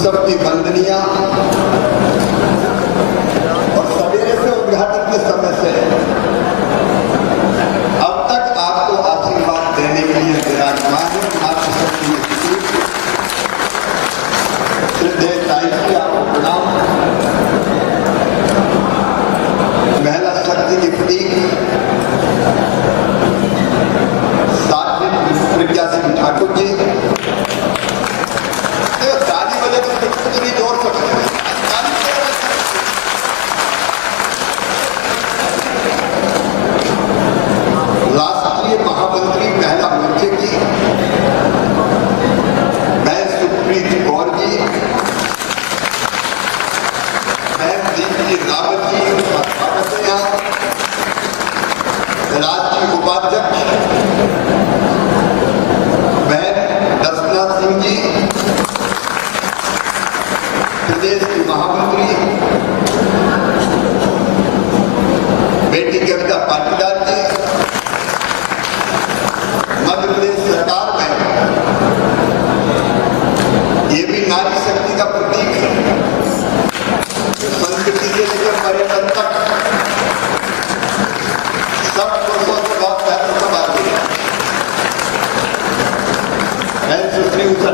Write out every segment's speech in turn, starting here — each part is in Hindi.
सबकी वंदनिया और सवेरे से उद्घाटन के समय से अब तक आपको आशीर्वाद देने के लिए विराजमान है मातृशक्ति की आपको प्रणाम। महिला शक्ति की प्रतीक सात्विक प्रज्ञा सिंह ठाकुर जी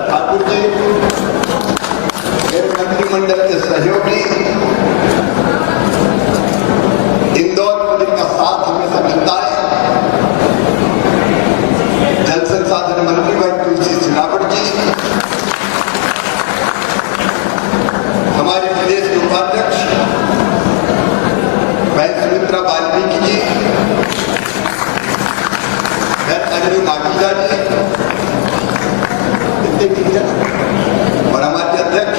ठाकुर जी मेरे मंत्रिमंडल के सहयोगी इंदौर पुलिस का साथ हमेशा मिलता है। जल संसाधन मंत्री भाई तुलसी सिलावट जी, हमारे प्रदेश के उपाध्यक्ष भाई सुमित्रा वाल्मीकि जी, अजरू माखीजा जी और हमारे अध्यक्ष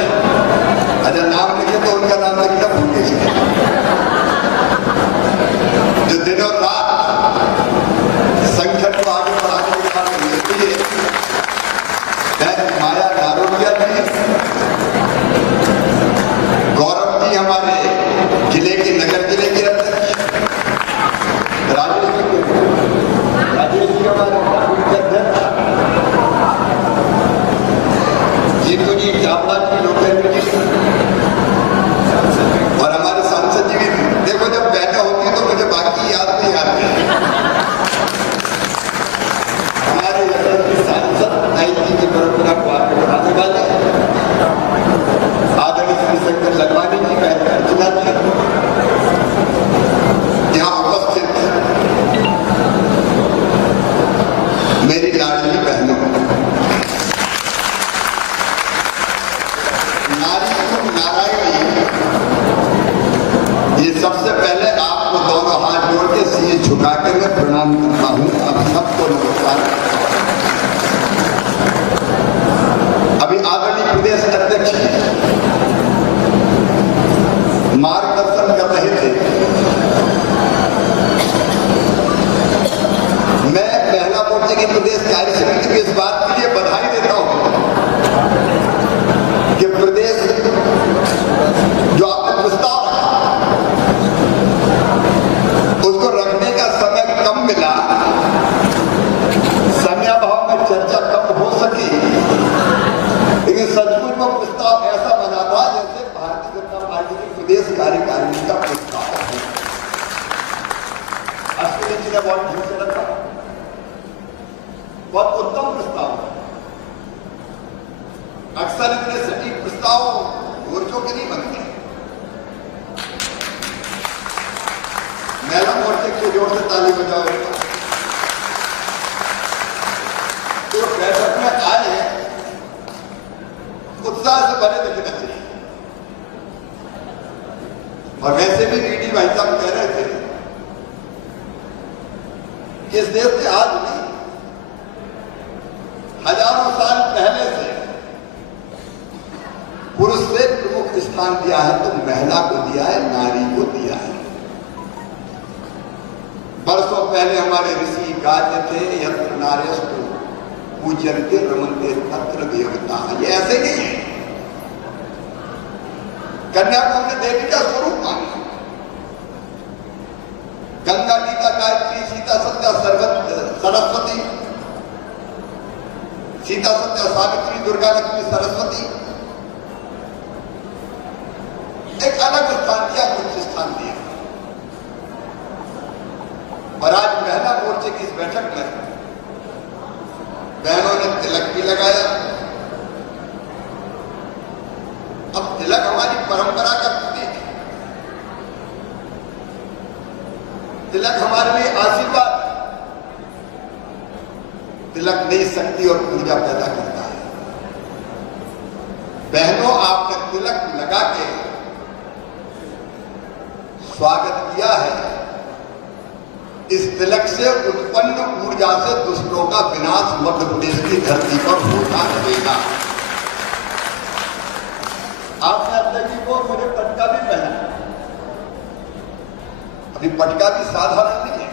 अगर नाम लिखे तो उनका नाम लिखना भूल गए, जो दिन और रात संगठन को आगे बढ़ाने के काम में लेती है। माया नारोलिया जी, गौरव जी हमारे जिले के नगर जिले के अध्यक्ष, राजेश जी हमारे अध्यक्ष, जीतू जी चावला जी लोकेन्द्र जी और हमारे सांसद जी भी। देखो जब बैठा होती है तो मुझे बाकी याद नहीं आती। हमारे सांसद आई जी की परंपरा को आगे बढ़ाने वाले आदरणीय श्री शंकर लखवानी जी, बहन अर्चना जी यहाँ उपस्थित, मेरी लाडली बहनों, सबसे पहले आपको दोनों हाथ जोड़ के शीश झुका के मैं प्रणाम करता हूं। अब सबको नमस्कार। अभी आदरणीय प्रदेश अध्यक्ष मार्गदर्शन कर रहे थे। मैं महिला मोर्चे की प्रदेश कार्य समिति को इस बात के लिए बधाई देता हूं कि प्रदेश जो आपने प्रस्ताव उसको रखने का समय कम मिला, समयाभाव में चर्चा कम हो सकी, लेकिन सचमुच में प्रस्ताव ऐसा बना था जैसे भारतीय जनता पार्टी की प्रदेश कार्यकारिणी का प्रस्ताव है। अश्विनी जी ने बहुत ठीक से रखा, बहुत उत्तम प्रस्ताव है। अक्सर इतने सटीक प्रस्ताव मोर्चों के नहीं बनते। महिला मोर्चे के जोर से ताली बजाओ। तो बैठक में आए उत्साह से भरे दिखना चाहिए। और वैसे भी रीडी भाई साहब कह रहे थे कि इस देश ने आज नहीं हजारों साल पहले से पुरुष से प्रमुख स्थान दिया है, तो महिला को दिया है, नारी को दिया है। बरसों पहले हमारे ऋषि गाते थे यत्र नार्यस्तु पूज्यन्ते रमन्ते तत्र देवता। ये ऐसे नहीं है। कन्या को हमने देवी का स्वरूप माना। गंगा, गीता, गायत्री, सीता, सत्या, सरस्वती, सीता, सत्या, सावित्री, दुर्गा, लक्ष्मी, सरस्वती, बैठक में बहनों ने तिलक भी लगाया। अब तिलक हमारी परंपरा का प्रतीक है, तिलक हमारे लिए आशीर्वाद, तिलक नई शक्ति और ऊर्जा पैदा करता है। बहनों, आपने तिलक लगा के स्वागत किया है। इस तिलक से उत्पन्न ऊर्जा से दुष्टों का विनाश मध्य प्रदेश की धरती पर होता रहेगा। आपने अब तक को मुझे पटका भी पहना, अभी पटका भी साधारण नहीं है,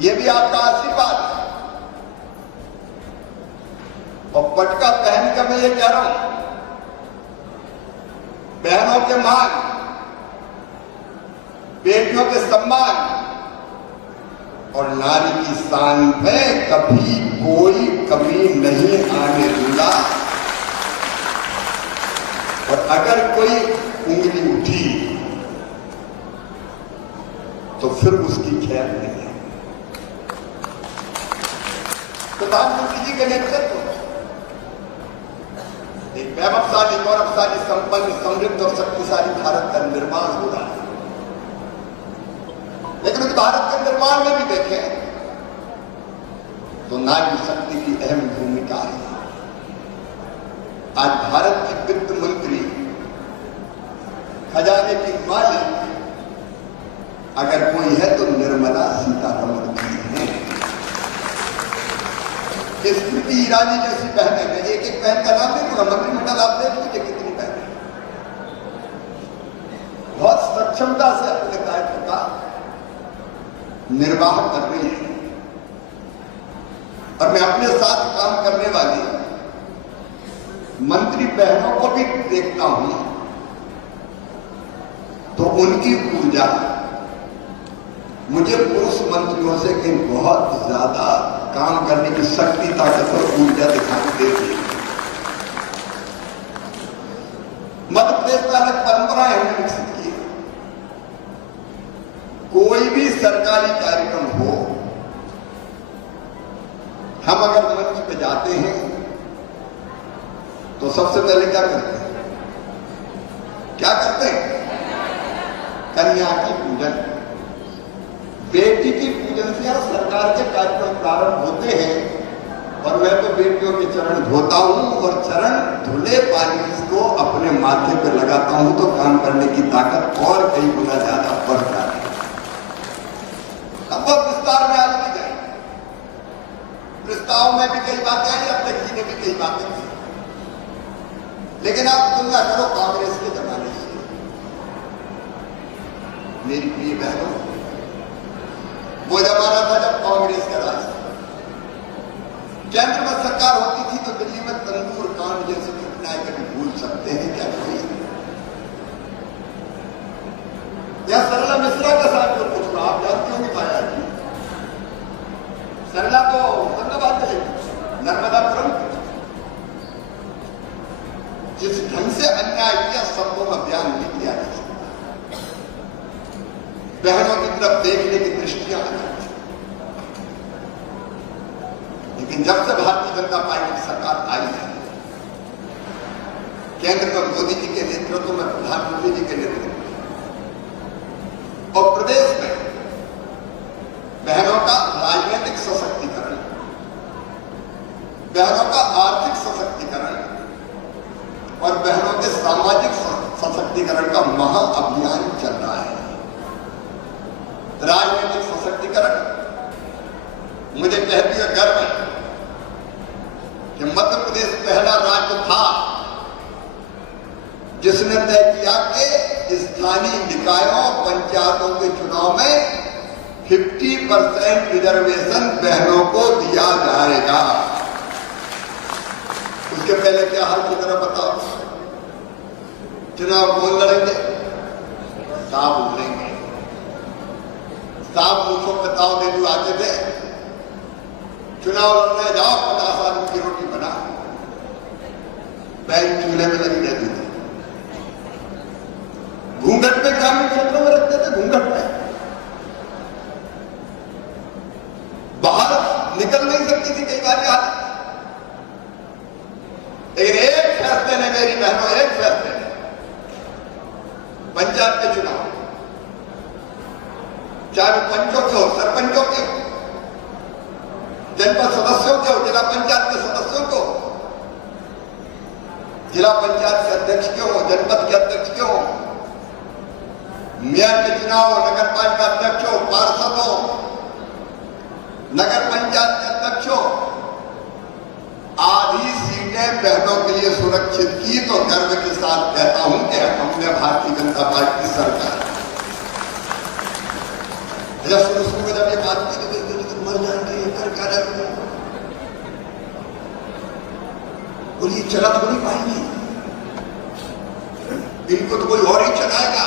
ये भी आपका आशीर्वाद है। और पटका पहन कर मैं ये कह रहा हूं, बहनों के मान, बेटियों के सम्मान और नारी की शान में कभी कोई कमी नहीं आने दूंगा। और अगर कोई उंगली उठी तो फिर उसकी खैर नहीं है। प्रधानमंत्री जी के नेतृत्व एक वैभवशाली, गौरवशाली, संपन्न, समृद्ध और शक्तिशाली भारत का निर्माण हो रहा है। लेकिन उस भारत के निर्माण में भी देखें तो नारी शक्ति की अहम भूमिका है। आज भारत की वित्त मंत्री, खजाने की मालिक अगर कोई है तो निर्मला सीतारमण जी हैं। स्मृति ईरानी जैसी बहनें हैं, एक एक बहन का नाम नहीं लूंगा, मंत्रिमंडल आप देख लीजिए कितनी बहनें बहुत सक्षमता से अपने दायित्व का निर्वाह कर रही है। और मैं अपने साथ काम करने वाली मंत्री बहनों को भी देखता हूं तो उनकी ऊर्जा मुझे पुरुष मंत्रियों से कहीं बहुत ज्यादा काम करने की शक्ति, ताकत और ऊर्जा दिखाई देती है। मध्य प्रदेश में अलग परंपराएं हमने विकसित की है। कोई भी सरकारी कार्यक्रम हो, हम अगर मंच पे जाते हैं तो सबसे पहले क्या करते हैं? क्या करते हैं? कन्या की पूजन, बेटी की पूजन से यहां सरकार के कार्यक्रम प्रारंभ होते हैं। और मैं तो बेटियों के चरण धोता हूं और चरण धुले पानी को अपने माथे पर लगाता हूं तो काम करने की ताकत और कई गुना ज्यादा बढ़ जाती है। अब बहुत विस्तार में आगे नहीं जाए, प्रस्ताव में भी कई बातें आई, अब तक जी ने भी कई बातें की, लेकिन आप तुलना करो कांग्रेस के जमाने से। मेरी प्रिय बहनों, वो जमाना था जब कांग्रेस का राज था, केंद्र में सरकार होती थी तो दिल्ली में तंदूर कांड जैसी घटनाएं कभी भूल सकते हैं क्या कोई? या सरला मिश्रा का साथ जो कुछ आप जानते होंगे माया जी, सरला तो धन्यवाद चलेगी नर्मदापुरम, जिस ढंग से अन्याय किया शब्दों में बयान नहीं किया जा सकता। बहनों की तरफ देखने की दृष्टियां अलग थी, लेकिन जब से भारतीय जनता पार्टी की सरकार आई है, केंद्र में मोदी जी के नेतृत्व में, प्रधानमंत्री जी के नेतृत्व और प्रदेश में बहनों का राजनीतिक सशक्तिकरण, बहनों का आर्थिक सशक्तिकरण और बहनों के सामाजिक सशक्तिकरण का महाअभियान चल रहा है। राजनीतिक सशक्तिकरण, मुझे कहती है गर्व है कि मध्य प्रदेश पहला राज्य था जिसने तय किया कि स्थानीय निकायों, पंचायतों के चुनाव में 50% रिजर्वेशन बहनों को दिया जाएगा। उसके पहले क्या हाल की तरह बताओ, चुनाव कौन लड़ेंगे? साहब लड़ेंगे, साहब मुझको बताओ दे दो आते थे, चुनाव लड़ने जाओ 50 आदमी की रोटी बना, बैंक चूल्हे में लगी रहती थी, घूंघट में ग्रामीण क्षेत्रों में रखते थे, घूंघट में चाहे वो पंचों के हो, सरपंचों के हो, जनपद सदस्यों के हो, जिला पंचायत के सदस्यों को, जिला पंचायत के अध्यक्ष के हो, जनपद के अध्यक्ष के हो, मेयर के चुनाव हो, नगर पालिका अध्यक्ष हो, पार्षद हो, नगर पंचायत के अध्यक्ष हो, आधी सीटें बहनों के लिए सुरक्षित की। तो गर्व के साथ कहता हूं कि हमने भारतीय जनता पार्टी की सरकार शुरू में जब ये बात की तो मर जाएंगे कर क्या रहेंगे, और ये चला तो नहीं पाएंगे, इनको तो कोई और ही चलाएगा।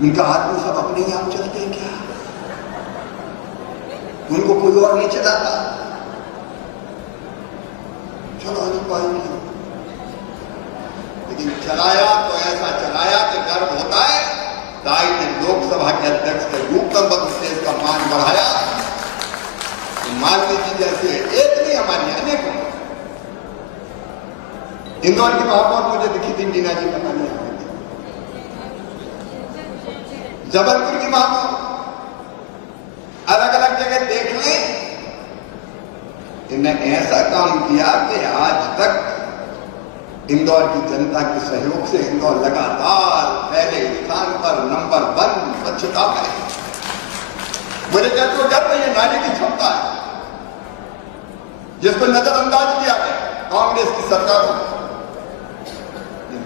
उनका हाथ में सब अपने ही आप चलते हैं क्या? उनको कोई और नहीं चलाता, चला नहीं पाएंगे। लेकिन चलाया तो ऐसा चलाया कि गर्व होता है। दाई ने लोकसभा के अध्यक्ष के रूप में बदलते इसका मान बढ़ाया। मालवीय जी जैसे एक नहीं, हमारी अनेकों। इंदौर की महापौर मुझे दिखी थी, मीना जी पता नहीं, जबलपुर की महापौर, अलग अलग जगह देख लें, इन्हें ऐसा काम किया कि आज तक इंदौर की जनता के सहयोग से इंदौर लगातार पहले स्थान पर नंबर 1 स्वच्छता में। मुझे कहते हो जब ये नारी की क्षमता है जिसको नजरअंदाज किया गया कांग्रेस की सरकार में,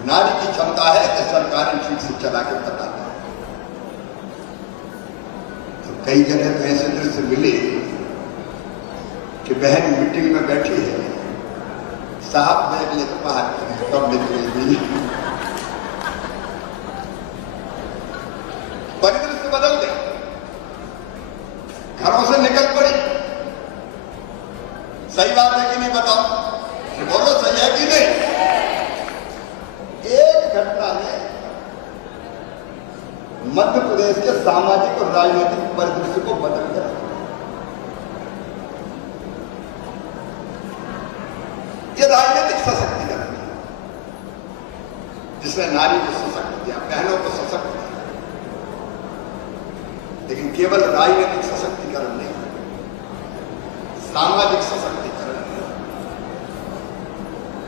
नारी की क्षमता है कि सरकारें ठीक से चला के बताते हैं। तो कई जगह तो ऐसे दृश्य मिले कि बहन मीटिंग में बैठी है, साहब बैग लेकर बाहर कब निकलेगी, परिदृश्य बदल गए, घरों से निकल पड़ी। सही बात है कि नहीं बताओ, बोलो सही है कि नहीं? एक घटना ने मध्य प्रदेश के सामाजिक और राजनीतिक परिदृश्य को बदल कर ये राजनीतिक सशक्तिकरण है, जिसने नारी को सशक्त किया, बहनों को सशक्त किया। लेकिन केवल राजनीतिक सशक्तिकरण नहीं, सामाजिक सशक्तिकरण है।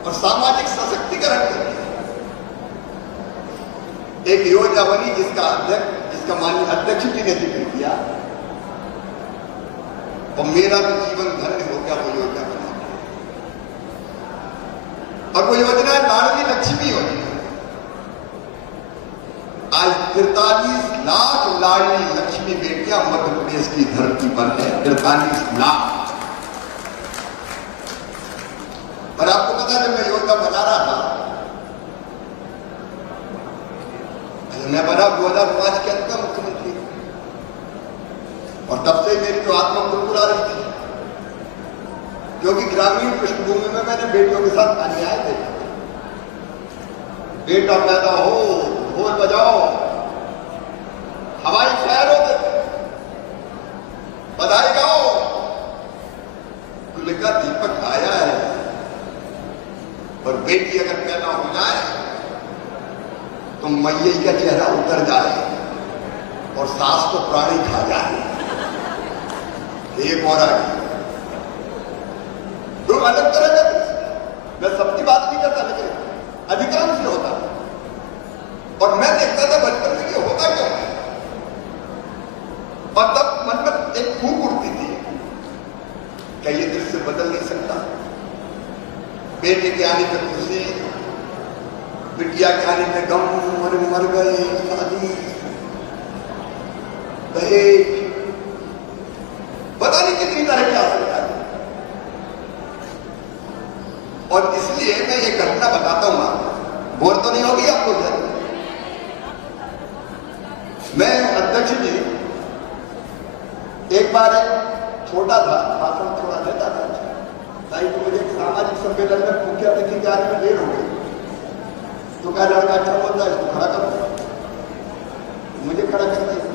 और सामाजिक सशक्तिकरण के लिए एक योजना बनी जिसका माननीय अध्यक्ष जी ने जिक्र किया, और मेरा भी जीवन धन्य हो गया वो योजना बना। और वो योजना है लाडली लक्ष्मी योजना। आज 43 लाख लाडली लक्ष्मी बेटियां मध्य प्रदेश की धरती पर है, 43 लाख। और आपको पता है जब मैं योजना बना रहा था, मैं बना 2005 के अंत में मुख्यमंत्री, और तब से मेरी तो आत्मा गुनगुना रही थी, क्योंकि ग्रामीण पृष्ठभूमि में मैंने बेटियों के साथ अन्याय देखा। बेटा पैदा हो, ढोल बजाओ, हवाई फायर होते, बधाई गाओ, कुल का दीपक आया है। और बेटी अगर पैदा हो जाए तो मैया का चेहरा उतर जाए और सास को प्राणी खा जाए। एक और आगे तो अलग तरह का, मैं सबकी बात नहीं करता, लेकिन अधिकांश में होता। और मैं देखता था बचपन में ये होता क्यों है, और तब मन में एक फूंक उठती थी, क्या ये दृश्य बदल नहीं सकता? बेटे के आने पे खुशी, बिटिया के आने पे गम, मर गए, शादी, दहेज, पता नहीं कितनी तरह की आ सकता है। और इसलिए मैं ये घटना बताता हूं, बोर तो नहीं होगी आपको? मैं अध्यक्ष जी एक बार छोटा था, भाषण थोड़ा देता था, ताकि तो मुझे सामाजिक सम्मेलन में मुख्य अतिथि के आने में देर हो गई, तो क्या लड़का अच्छा बोलता है इसको खड़ा कर, मुझे खड़ा कर दिया।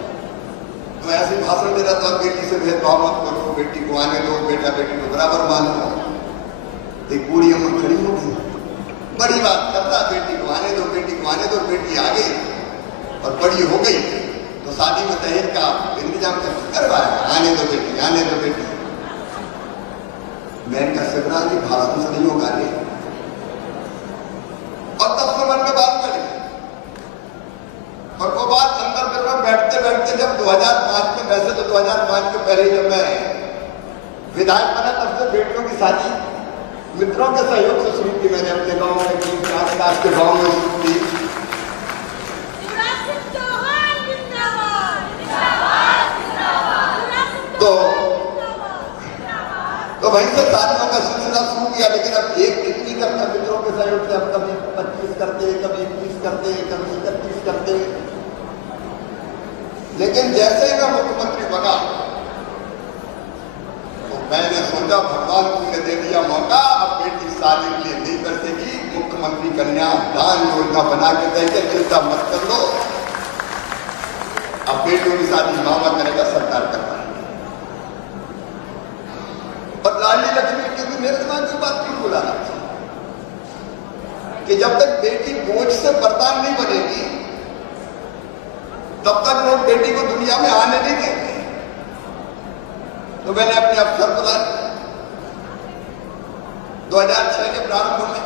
तो ऐसे भाषण दे रहा था, बेटी से भेदभाव मत करो, बेटी को आने दो, बेटा बेटी को बराबर मान लो। एक बूढ़ी अम्मा खड़ी हो गई, बड़ी बात करता, बेटी को आने दो, बेटी को आने दो। बेटी आ गई और बड़ी हो गई तो शादी में दहेज का इंतजाम करवाएगा, आने दो बेटी, आने दो बेटी। मैं इनका शिवराज जी भारत से नहीं होगा नहीं। और तब से मन में बात करी, और वो बात अंदर दिल में बैठते बैठते जब 2005 में, वैसे तो 2005 के पहले जब मैं विधायक बना, तब से बेटियों की शादी मित्रों के सहयोग से शुरू की मैंने अपने गांव में, आसपास के गांव में शुरू की। तो वहीं से शादियों का सिलसिला शुरू किया, लेकिन अब एक कितनी करता मित्रों के सहयोग से, अब कभी 25 करते, कभी 21 करते, कभी 31 करते। लेकिन जैसे ही मैं मुख्यमंत्री बना तो मैंने सोचा भगवान तुमने दे दिया मौका, अब बेटी शादी के लिए नहीं कर सकेगी, मुख्यमंत्री कन्या दान योजना बना के देंगे, चिंता मत कर लो, अब बेटियों की शादी मामा करेगा, सरकार करना। और लाडली लक्ष्मी के भी मेरे दिमाग की बात क्यों बुला रहा था कि जब तक बेटी बोझ से बर्दान नहीं बनेगी तब तक लोग बेटी को दुनिया में आने नहीं देंगे। तो मैंने अपने अफसर बुलाए 2006 के प्रारंभ में,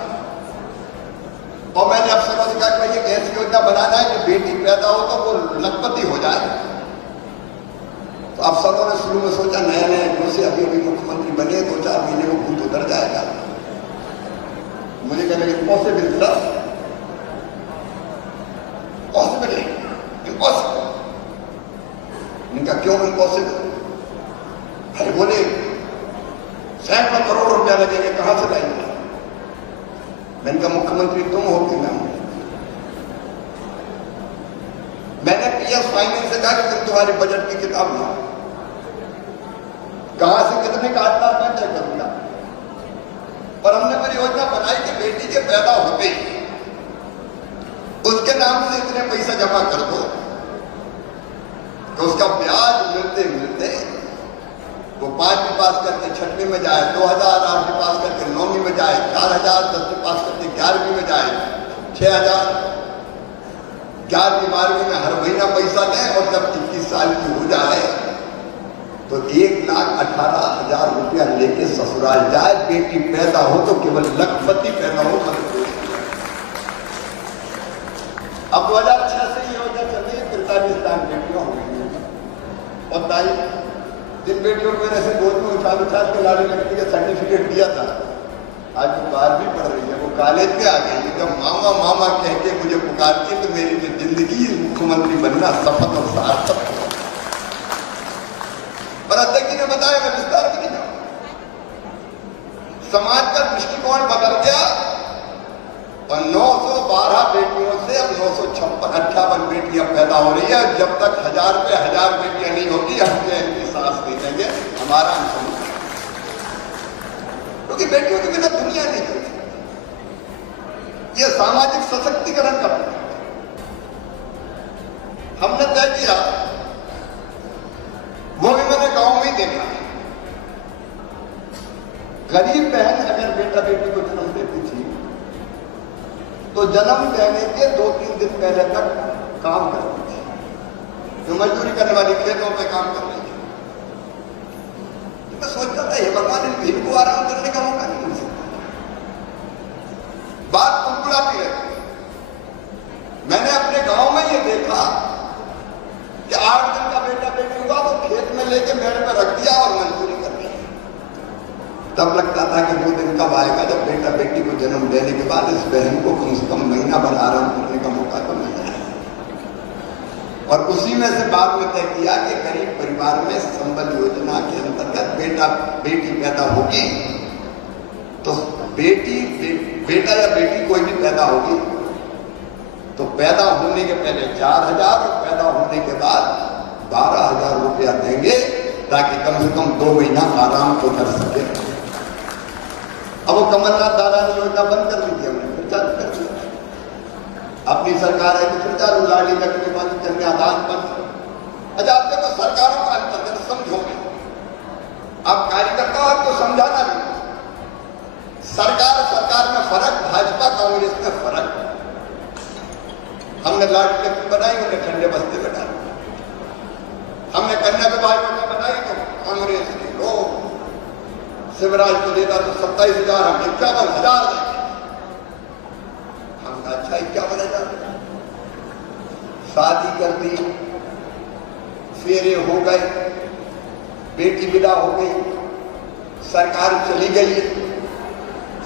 और मैंने अफसरों से कहा कि ये ऐसी योजना बनाना है कि बेटी पैदा हो तो वो लखपति हो जाए। तो अफसरों ने शुरू में सोचा नया नया जो से अभी अभी मुख्यमंत्री बने, 2-4 महीने में भूत उतर जाएगा। मुझे कहने इम्पॉसिबल सर, पॉसिबल है, इम्पॉसिबल। इनका क्यों इम्पॉसिबल? अरे बोले सैकड़ों करोड़ रुपया लगेंगे, कहां से लाएंगे? मैंने कहा मुख्यमंत्री तुम हो कि मैं हूं। मैंने पीएस फाइनेंस से कहा कि तुम तुम्हारे बजट की किताब लो, कहां से कितने का आता मैं तय करूंगा। और हमने मेरी योजना बनाई कि बेटी के पैदा होते ही उसके नाम से इतने पैसा जमा कर दो तो उसका ब्याज मिलते मिलते वो 5वीं पास करके 6वीं में जाए, 2000 8वीं पास करके 9वीं में जाए, 4000 10वीं पास करके 11वीं में जाए, 6000 11वीं 12वीं में हर महीना पैसा दें, और जब 21 साल की हो जाए तो 1,18,000 रुपया लेके ससुराल जाए। बेटी पैदा हो तो केवल लखपति पैदा हो। अब 2006 से ये योजना चल रही है, 43 लाख बेटियां हो गई। और ताई जिन बेटियों को मैंने ऐसे गोद में उछाल के लाडली लक्ष्मी का सर्टिफिकेट दिया था, आज वो 12वीं पढ़ रही है, वो कॉलेज में आ गई। जब मामा मामा कह के मुझे पुकारती है तो मेरी जो जिंदगी मुख्यमंत्री बनना सफल और सार्थक हो। और अध्यक्ष जी ने बताया, मैं विस्तार भी नहीं जाऊंगा। समाज का दृष्टिकोण बदल गया और 912 बेटियों से अब 958 बेटियां पैदा हो रही है। जब तक 1000 पे 1000 बेटियां नहीं होगी हम इनकी सांस नहीं देंगे, हमारा अंश, क्योंकि बेटियों के बिना दुनिया नहीं चलती। ये सामाजिक सशक्तिकरण का हमने तय किया, वो भी मैंने गांव में ही देखा। गरीब बहन अगर बेटा बेटी को जन्म देती थी तो जन्म देने के 2-3 दिन पहले तक काम करती थी, जो मजदूरी करने वाली खेतों पे काम कर रही थी। मैं सोचता था ये भगवान इन भीड़ को आराम करने का मौका नहीं मिल सकता। बात कुलकुलाती है। मैंने अपने गांव में ये देखा कि 8 दिन का बेटा बेटी हुआ तो खेत में लेके मेड़ पर रख दिया और मजदूरी कर दी। तब लगता था कि वो दिन कब आएगा जब बेटा बेटी को जन्म देने के बाद इस बहन को कम से कम महीना भर आराम करने का मौका तो मिल जाए। और उसी में से बाद में तय किया कि गरीब परिवार में संबल योजना के अंतर्गत बेटा बेटी पैदा होगी तो बेटा या बेटी कोई भी पैदा होगी तो पैदा होने के पहले 4,000 और पैदा होने के बाद 12,000 रुपया देंगे ताकि कम से कम 2 महीना आराम तो कर सके। अब वो कमलनाथ दादा ने योजना बंद कर ली थी, हमने फिर चालू कर दिया। अपनी सरकार है तो फिर चालू, लाडली लक्ष्मी बंद, कन्यादान बंद। अच्छा, आप देखो सरकारों का अंतर समझोगे, आप कार्यकर्ता आपको समझाना नहीं। सरकार में फर्क, भाजपा कांग्रेस में फर्क। हमने लाडली लक्ष्मी बनाई, उन्हें ठंडे बस्ते में डाला। कन्या के भाई को बताई तो कांग्रेस के लोग शिवराज को देता तो 27,000, हम 51,000 देंगे। हमने अच्छा 51,000 शादी कर दी, फेरे हो गए, बेटी विदा हो गई, सरकार चली गई,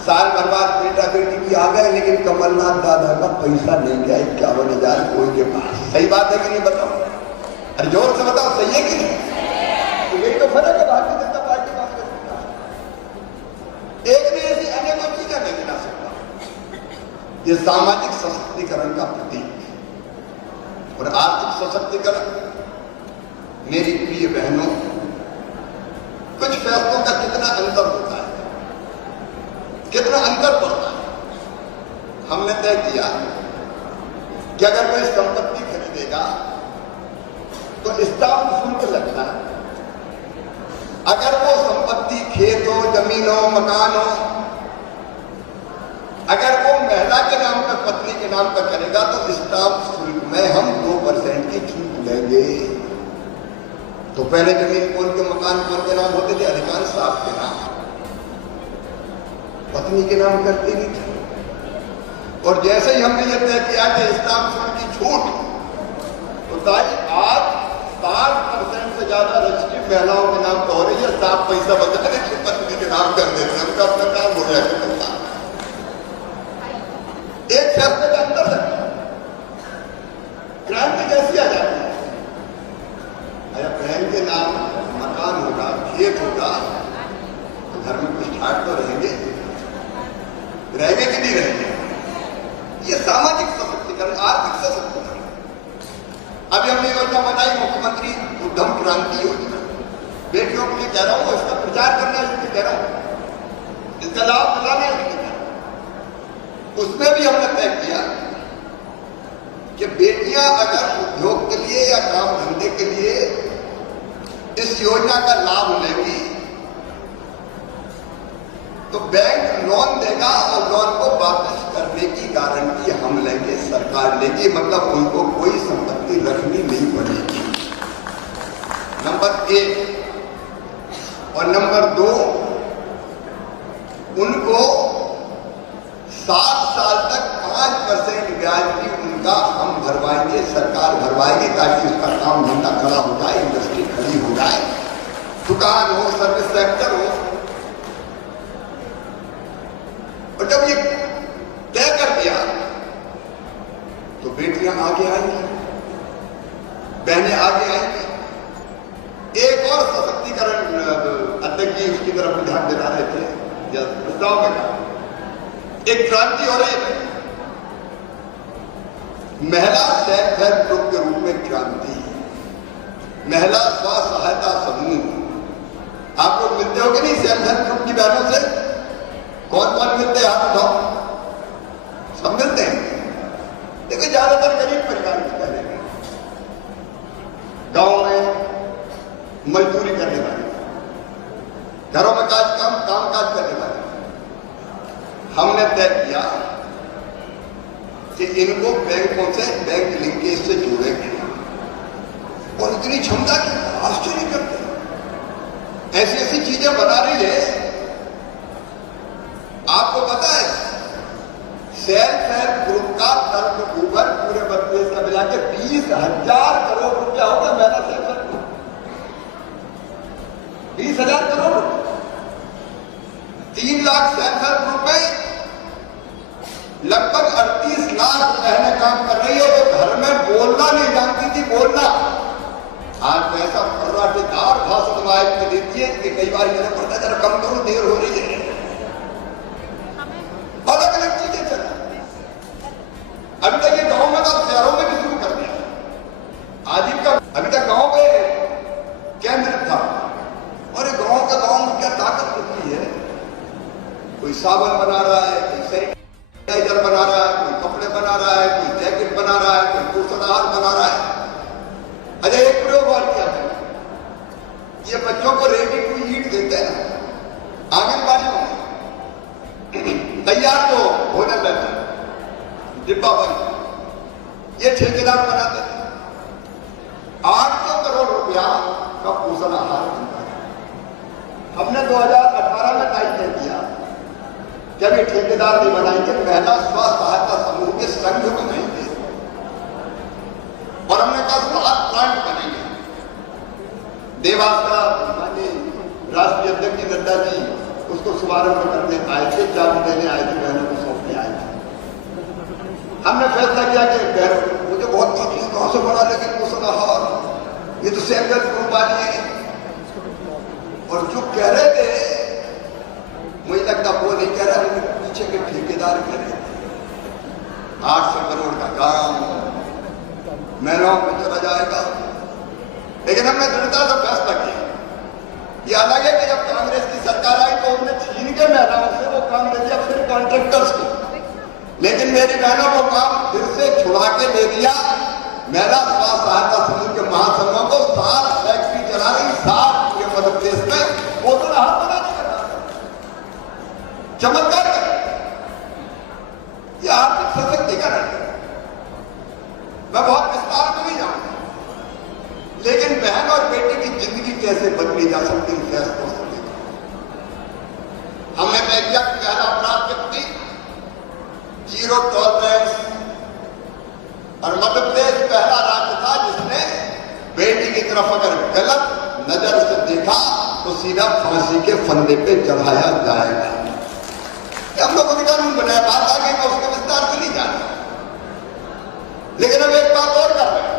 साल भर बाद बेटा बेटी भी आ गए, लेकिन कमलनाथ दादा का पैसा नहीं गया 51,000 कोई के पास। सही बात है कि नहीं बताओ? अरे जोर से बताओ, सही है कि नहीं? तो यही तो फर्क है भारतीय जनता पार्टी का। एक ने ऐसी अनेकों चीजें नहीं गिना सकता। ये सामाजिक सशक्तिकरण का प्रतीक और आर्थिक सशक्तिकरण। मेरी प्रिय बहनों, कुछ फैसलों का कितना अंतर होता है, कितना अंतर पड़ता है। हमने तय किया कि अगर कोई संपत्ति खरीदेगा तो स्टाम्प शुल्क लगता है। अगर वो संपत्ति खेत हो, जमीन हो, मकान हो, अगर वो महिला के नाम पर, पत्नी के नाम पर करेगा तो स्टाम्प शुल्क में हम 2% की छूट लेंगे। तो पहले जमीन कौन के, मकान कौन के नाम होते थे? अधिकांश साहब के नाम, पत्नी के नाम करते नहीं थे। और जैसे ही हमने ये तय किया कि स्टाम्प शुल्क की छूट, तो आज 60% से ज्यादा रजिस्ट्री महिलाओं के नाम पर हो रही है। 7 पैसा बचाने के पत्नी के नाम कर देते हैं, उनका अपना काम हो जाएगा। एक फैसले का अंतर है, क्रांति कैसी आ जाती है? बहन के नाम मकान होगा, खेत होगा, तो घर में कुछ ठाट तो रहेंगे कि नहीं रहेंगे? ये सामाजिक सशक्तिकरण, आर्थिक सशक्तिकरण। अभी हमने योजना बनाई, मुख्यमंत्री उद्यम क्रांति योजना। बेटियों के लिए कह रहा हूं, इसका प्रचार करना है इसलिए कह रहा हूं, इसका लाभ दिलाना है इसलिए कह रहा हूं। उसमें भी हमने तय किया कि बेटियां अगर उद्योग के लिए या काम धंधे के लिए इस योजना का लाभ लेगी तो बैंक लोन देगा और लोन को वापस करने की गारंटी हम लेंगे, सरकार लेगी। मतलब उनको कोई संपत्ति रखनी नहीं पड़ेगी, नंबर 1। और नंबर 2, उनको 7 साल तक 5% ब्याज भी उनका हम भरवाएंगे, सरकार भरवाएगी, ताकि उसका काम धंधा खड़ा हो जाए, इंडस्ट्री खड़ी हो जाए, दुकान हो, सर्विस सेक्टर हो। और जब ये तय कर दिया तो बेटियां आगे आएंगी, बहनें आगे आएंगी। एक और सशक्तिकरण अध्यक्ष जी उसकी तरफ ध्यान दिला रहे थे, प्रस्ताव में कहा एक क्रांति हो रही है, महिला सेल्फ हेल्प ग्रुप के रूप में क्रांति। महिला स्व सहायता समूह, आप लोग मिलते हो कि नहीं सेल्फ हेल्प ग्रुप की बहनों से? कौन कौन मिलते हैं? हाथ उठाओ। सब मिलते हैं। देखो ज्यादातर गरीब परिवार की बहनें, गांव में मजदूरी करने वाले, घरों में काम काज करने वाले। हमने तय किया कि इनको बैंकों से, बैंक लिंकेज से जोड़ेंगे। और इतनी क्षमता की आश्चर्य करते, ऐसी ऐसी चीजें बना रही है। आपको पता है सेल्फ हेल्प ग्रुप का टर्न ओवर पूरे प्रदेश का मिला के 20,000 करोड़ रुपया होगा। मेरा सेल्फ हेल्प ग्रुप 20,000 करोड़ रुपये, 3 लाख सेल्फ हेल्प ग्रुप में लगभग 38 लाख बहनें काम कर रही है, जो घर में बोलना नहीं जानती थी, बोलना। आज तो ऐसा फर्राटेदार भाषण माइक में देती है कि कई बार कहना पड़ता है जरा कम करो, देर हो रही है। अलग अलग चीजें चल रही। अभी तक ये गांव में तो शहरों में भी शुरू कर दिया। आजीविका अभी तक गांव में केंद्र था, और गांव का गांव में क्या ताकत होती है। कोई साबुन बना रहा है, कोई सैनिटाइजर बना रहा है, कोई कपड़े बना रहा है, कोई जैकेट बना रहा है, कोई पोषण आहार बना रहा है। अच्छा, एक प्रयोग और किया है, ये बच्चों को रेडी टू ईट देते हैं आंगनबाड़ियों में, तैयार तो भोजन रहता है डिब्बा बंद, ये ठेकेदार बनाते थे। 800 करोड़ रुपया का पोषण आहार बनता है। हमने 2018 में तय किया कि अभी ठेकेदार नहीं बनाएंगे, महिला स्व सहायता समूह के संघ बनाएंगे और हमने कहा 7 प्लांट बनेंगे। देवास का माननीय राष्ट्रीय अध्यक्ष नड्डा जी उसको शुभारंभ करने आए थे, चाबी देने आए थे, बहनों को सौंपने आए थे। हमने फैसला किया कि मुझे बहुत तकलीफ कहां से बना, लेकिन पोषण आहार ये तो सेंट्रल ग्रुप वाली है। और जो कह रहे थे मुझे लगता वो नहीं कह रहा, लेकिन पीछे के ठेकेदार कह रहे थे 800 करोड़ का काम महिलाओं में चला जाएगा। लेकिन हमने दृढ़ता से फैसला किया। ये अलग है कि जब कांग्रेस की सरकार आई तो उन्होंने छीन के महिलाओं से वो काम दे दिया, फिर कॉन्ट्रैक्टर्स को। लेकिन मेरी बहनों को काम फिर से छुड़ा के दे दिया। महिला स्व सहायता समूह के महासंघों को 7 फैक्ट्री चला रही, 7 पूरे मध्य प्रदेश में पोषण आहार बनाने का काम, चमत्कार कर, यह आर्थिक सशक्तिकरण है। मैं बहुत विस्तार में नहीं जाऊंगा, लेकिन बहन और बेटी की जिंदगी कैसे बदली जा सकती है फैसलों से देखा। हमने तय किया कि महिला अपराध के प्रति 0 टॉलरेंस, और मध्य प्रदेश पहला राज्य था जिसने बेटी की तरफ अगर गलत नजर से देखा तो सीधा फांसी के फंदे पे चढ़ाया जाएगा। हम लोगों ने कानून बनाया, बात आगे मैं उसके विस्तार से नहीं जाना, लेकिन हम एक बात और कर रहे हैं।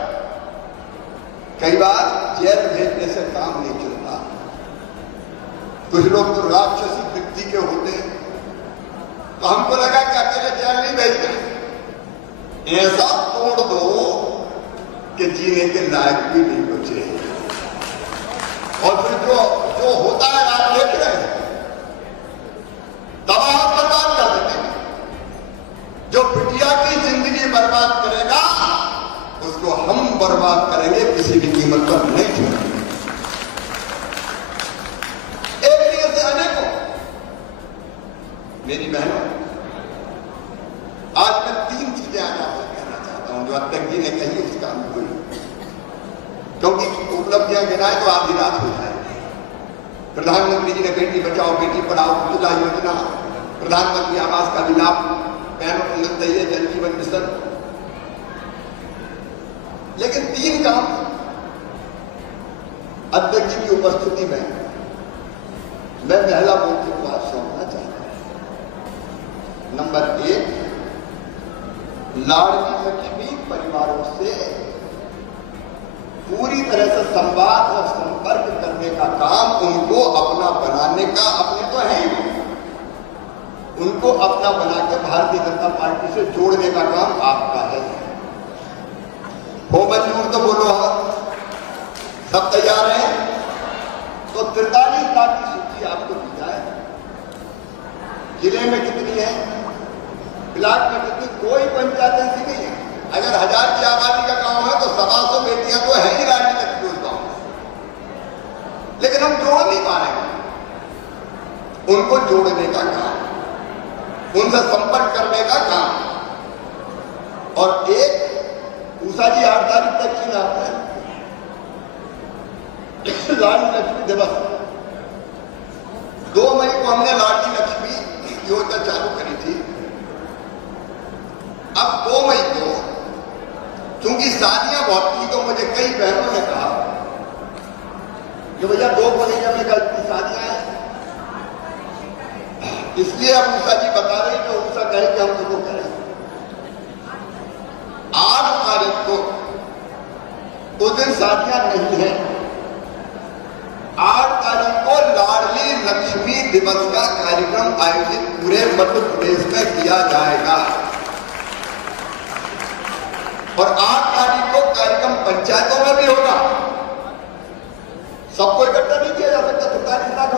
कई बार जेल भेजने से काम नहीं चलता। कुछ लोग तो राक्षसी वृत्ति के होते हैं, तो हमको लगा कि अकेले जेल नहीं भेजना, ऐसा तोड़ दो कि जीने के लायक भी नहीं बचे। और फिर जो होता है आप देख रहे हैं, तबाह बर्बाद कर देते हैं। जो बिटिया की जिंदगी बर्बाद करेगा उसको हम बर्बाद करेंगे, किसी भी कीमत पर नहीं छोड़ेंगे। एक दिन से अनेकों मेरी बहनों, आज मैं 3 चीजें आज आपसे कहना चाहता हूं जो अध्यक्ष जी ने कही उसका अनुभव, क्योंकि उपलब्धियां गिनाए तो आधी रात हो जाएगी। प्रधानमंत्री जी ने बेटी बचाओ बेटी पढ़ाओ उज्ज्वला योजना, प्रधानमंत्री आवास का भी लाभ बहनों को मिलता ही है, जल जीवन मिशन। लेकिन 3 काम अध्यक्ष जी की उपस्थिति में मैं महिला मोर्चे को आज सौंपना चाहता हूं। नंबर 1, लाडली लक्ष्मी परिवारों से पूरी तरह से संवाद और संपर्क करने का काम, उनको अपना बनाने का, अपने तो है ही, उनको अपना बना के भारतीय जनता पार्टी से जोड़ने का काम आपका है। हो मंजूर तो बोलो हाँ, सब तैयार हैं? तो 43 लाख की सूची आपको दी जाए। जिले में कितनी है, ब्लॉक में कितनी, कोई पंचायत ऐसी नहीं है। अगर 1000 की आबादी का गांव है तो 125 बेटियां तो है ही राजनीति लगती उस गांव में, लेकिन हम जोड़ नहीं पा रहे। उनको जोड़ने का काम, उनसे संपर्क करने का काम। और एक उषा जी 8 तारीख तक की नाम है लाडली लक्ष्मी दिवस। 2 मई को हमने लाडली लक्ष्मी योजना चालू करी थी। अब 2 मई को चूंकि शादियां बहुत थी तो मुझे कई बहनों ने कहा कि भैया 2 महीने में गलती शादियां हैं, इसलिए अब उषा जी बता रही तो उषा कहे कि हम तो करें। 8 तारीख को उस दिन शादियां नहीं है। 8 तारीख को लाडली लक्ष्मी दिवस का कार्यक्रम आयोजित पूरे मध्य प्रदेश में किया जाएगा। और 8 तारीख को कार्यक्रम पंचायतों में भी होगा। सबको इकट्ठा नहीं किया जा सकता। 43 लाख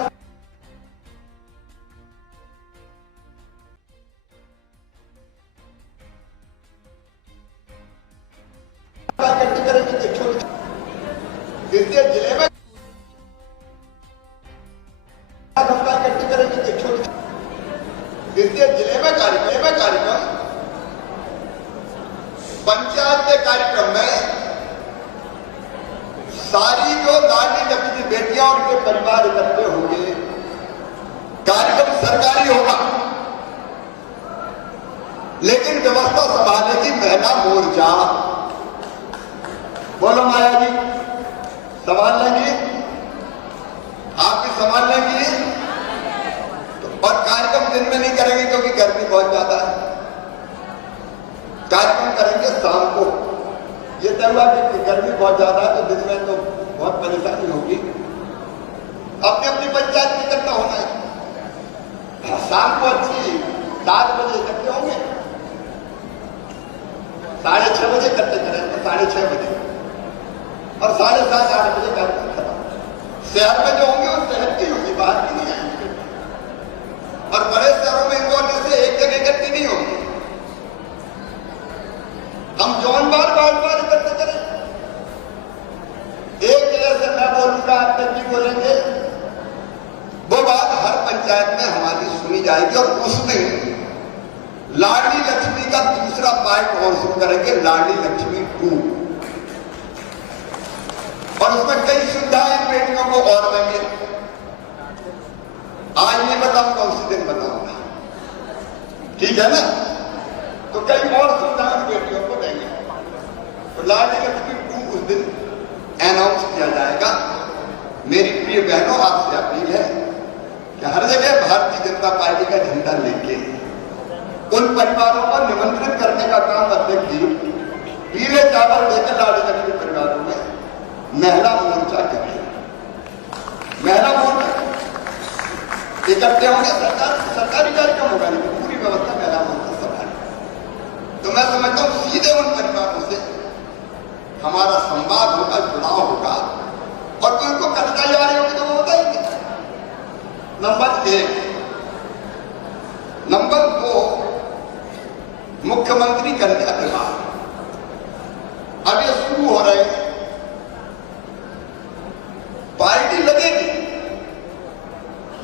इकट्ठी करेंगे। इसलिए जिले में इकट्ठी करेंगे। इसलिए जिले में कार्यक्रम पंचायत के कार्यक्रम में सारी जो लाडली बेटियां और उनके परिवार इकट्ठे होंगे, कार्यक्रम सरकारी होगा, लेकिन व्यवस्था संभालेगी महिला मोर्चा। बोलो माया जी, संभाल लेंगे? आप भी संभाल लेंगे? तो और कार्यक्रम दिन में नहीं करेंगे क्योंकि गर्मी बहुत ज्यादा है, कार्यक्रम करेंगे शाम को। ये तय हुआ कि गर्मी बहुत ज्यादा है तो दिन में तो बहुत परेशानी होगी, अपनी अपनी पंचायत में इकट्ठा होना है। शाम को अच्छी 7 बजे इकट्ठे होंगे, 6:30 बजे इकट्ठे करें तो 6:30 बजे, और 7:30 8 बजे कार्यक्रम खत्म। शहर में जो होंगे वो शहर की होगी, बाहर की नहीं आएंगे। और बड़े शहरों में इनको जैसे एक जगह इकट्ठी नहीं होगी, हम जौन बार इकट्ठे करें। एक जगह से मैं बोलूंगा, आप तक भी बोलेंगे, वो बात हर पंचायत में हमारी सुनी जाएगी। और उसमें लाडली लक्ष्मी का दूसरा पार्ट और शुरू करेंगे, लाडली लक्ष्मी 2, और उसमें कई सुविधाएं बेटियों को और देंगे। आज नहीं बताऊंगा, उसी दिन बताऊंगा, ठीक है ना? तो कई और सुविधाएं बेटियों को देंगे। तो लाडली लक्ष्मी 2 उस दिन अनाउंस किया जाएगा। मेरी प्रिय बहनों, आपसे अपील है कि हर जगह भारतीय जनता पार्टी का झंडा लेके उन परिवारों को निमंत्रित करने का काम अध्यक्ष जी पीले चावल देकर लाडली लक्ष्मी परिवारों में महिला मोर्चा करें। महिला मोर्चा इकट्ठे होंगे, सरकारी कार्यक्रम होगा, लेकिन पूरी व्यवस्था महिला मोर्चा संभाले। तो मैं समझता हूं सीधे उन परिवारों से हमारा संवाद होगा, जुड़ाव होगा, और कोई उनको कटका जा रही होगी तो वो बताएंगे। नंबर 1। नंबर 2, मुख्यमंत्री कन्या विवाह अब ये शुरू हो रहे हैं। पार्टी लगेगी,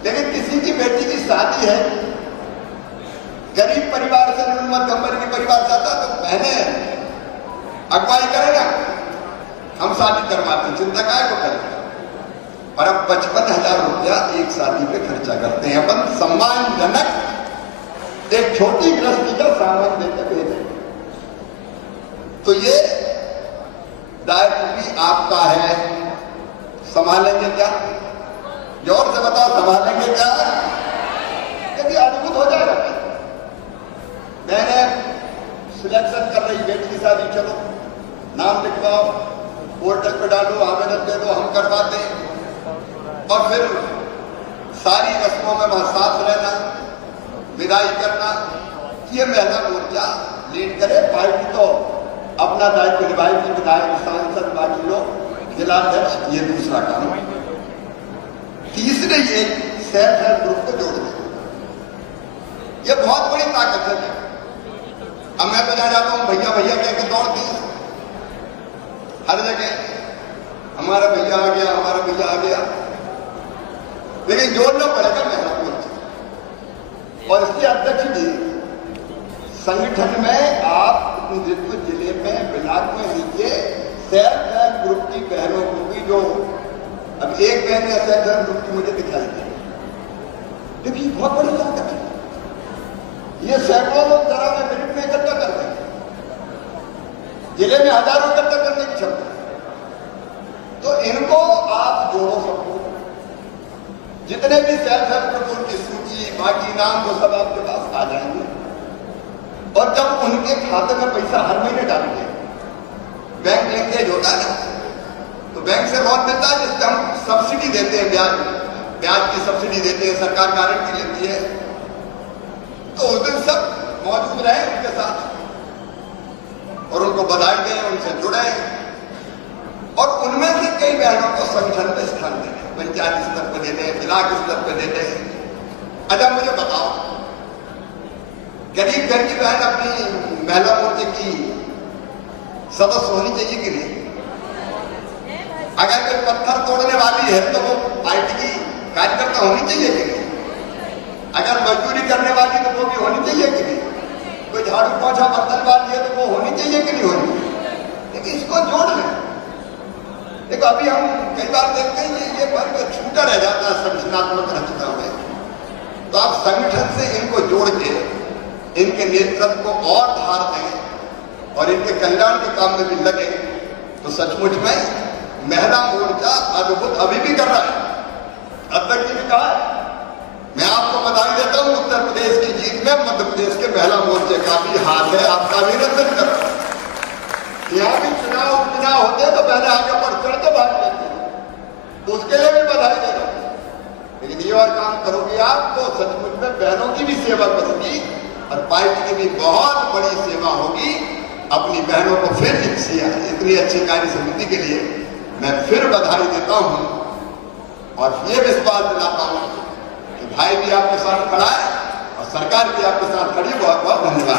लेकिन किसी की बेटी की शादी है, गरीब परिवार से न्यून मध्यम वर्गीय परिवार चाहता तो बहने अगुवाई करेगा, हम शादी करवाते, चिंता काय को करेगा। और अब 55,000 रुपया एक शादी पे खर्चा करते हैं। अपन सम्मानजनक एक छोटी गृहस्थी का सामान देकर भेजें, तो ये दायित्व भी आपका है। संभालेंगे क्या? जोर से बताओ, संभालेंगे क्या? यदि अद्भुत हो जाएगा। मैंने सिलेक्शन कर रही बेटी की शादी, चलो नाम लिखवाओ, पोर्टल पे डालो, आवेदन दे दो, हम करवाते हैं। और फिर सारी रस्मों में वहां साथ रहना, विदाई करना, ये महिला मोर्चा लीड करे। पार्टी तो अपना दायित्व निभाएगी, विधायक, सांसद, बाकी लोग, जिलाध्यक्ष, ये दूसरा काम। तीसरे, ये सेल्फ हेल्प ग्रुप को जोड़ दे, ये बहुत बड़ी ताकत है। अब मैं तो जाता हूं भैया भैया कहकर दौड़ती है हर जगह, हमारा भैया आ गया, हमारा भैया आ गया, लेकिन जोड़ना पड़ेगा महिला मोर्चा। और इसके अध्यक्ष जी, संगठन में आप जिले में, ब्लॉक में लीजिए सेल्फ हेल्प ग्रुप की बहनों को भी, जो अब एक बहन ने सेल्फ हेल्प ग्रुप की मुझे दिखाई दी, देखिए बहुत बड़ी ताकत है। ये सैकड़ों लोग जरा में मिनट में इकट्ठा कर रहे हैं, जिले में हजारों इकट्ठा करने की क्षमता। तो इनको आप जोड़ो, सबको, जितने भी सेल्फ हेल्प ग्रुप की सूची, बाकी नाम, वो सब आपके पास आ जाएंगे। और जब उनके खाते में पैसा हर महीने डालेंगे, बैंक लिंकेज होता है ना, तो बैंक से लोन मिलता है जिससे हम सब्सिडी देते हैं, ब्याज की सब्सिडी देते हैं, सरकार गारंटी लेती है। तो उस दिन सब मौजूद रहे उनके साथ और उनको बधाई दें, उनसे जुड़े, और उनमें से कई बहनों को संगठन में स्थान दें, पंचायत स्तर पर देते हैं, ब्लॉक स्तर पर देते हैं। अच्छा मुझे बताओ, गरीब घर की बहन अपनी महिला मोर्चे की सदस्य होनी चाहिए कि नहीं? अगर कोई पत्थर तोड़ने वाली है तो वो पार्टी की कार्यकर्ता होनी चाहिए कि नहीं? अगर मजदूरी करने वाली तो वो भी होनी चाहिए कि नहीं? कोई झाड़ू पोछा बर्तन वाली है तो वो होनी चाहिए कि नहीं होनी? लेकिन इसको जोड़ लें, देखो अभी हम कई बार देखते हैं ये वर्ग छूटा रह जाता है संगठनात्मक रचना में, तो आप संगठन से इनको जोड़ के इनके नेतृत्व को और धार दें और इनके कल्याण के काम में भी लगे तो सचमुच में महिला मोर्चा अद्भुत अभी भी कर रहा है। अध्यक्ष जी ने कहा है, मैं आपको बधाई देता हूं उत्तर प्रदेश की जीत में मध्य प्रदेश के महिला मोर्चे का भी हाथ है, आपका अभिनंदन कर रहा हूं। यहाँ भी चुनाव उपचुनाव होते तो पहले आगे बढ़ चढ़ के भाग लेते, तो उसके लिए भी बधाई दे रहा हूं। लेकिन ये और काम करोगे आप तो सचमुच में बहनों की भी सेवा करोगी और पार्टी की भी बहुत बड़ी सेवा होगी। अपनी बहनों को फिर इतनी अच्छी कार्य समिति के लिए मैं फिर बधाई देता हूं और ये विश्वास दिलाता हूं कि भाई भी आपके साथ खड़ा है और सरकार भी आपके साथ खड़ी। बहुत बहुत धन्यवाद।